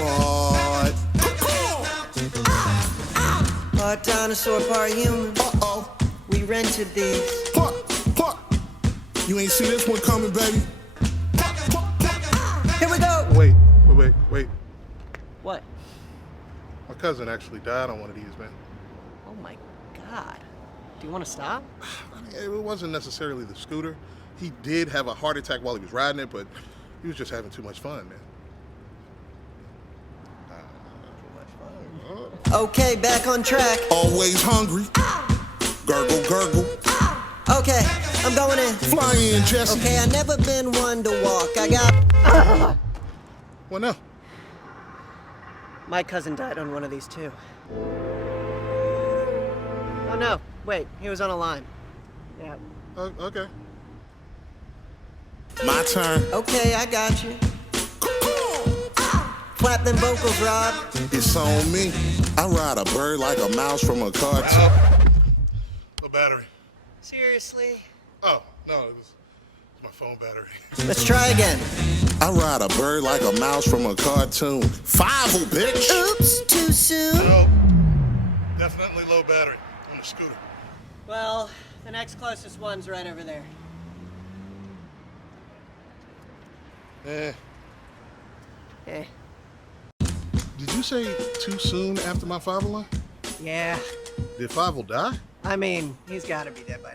What? Part dinosaur, part human. Uh-oh. We rented these. What? You ain't see this one coming, baby. Here we go! Wait. What? My cousin actually died on one of these, man. Oh my God. Do you want to stop? I mean, it wasn't necessarily the scooter. He did have a heart attack while he was riding it, but he was just having too much fun, man. Okay, back on track. Always hungry. Gurgle, gurgle. Okay, I'm going in. Fly in, Jesse. Okay, I never been one to walk. I got... What now? My cousin died on one of these too. Oh no, wait, he was on a line. Yeah. Okay. My turn. Okay, I got you. Flap them vocals, Rob. It's on me. I ride a bird like a mouse from a cartoon. A battery. Seriously? Oh, no, it was my phone battery. Let's try again. I ride a bird like a mouse from a cartoon. Five-o, bitch. Oops, too soon. No, definitely low battery on the scooter. Well, the next closest one's right over there. Eh. Eh. Did you say too soon after my father line? Yeah. Did Five die? I mean, he's gotta be dead by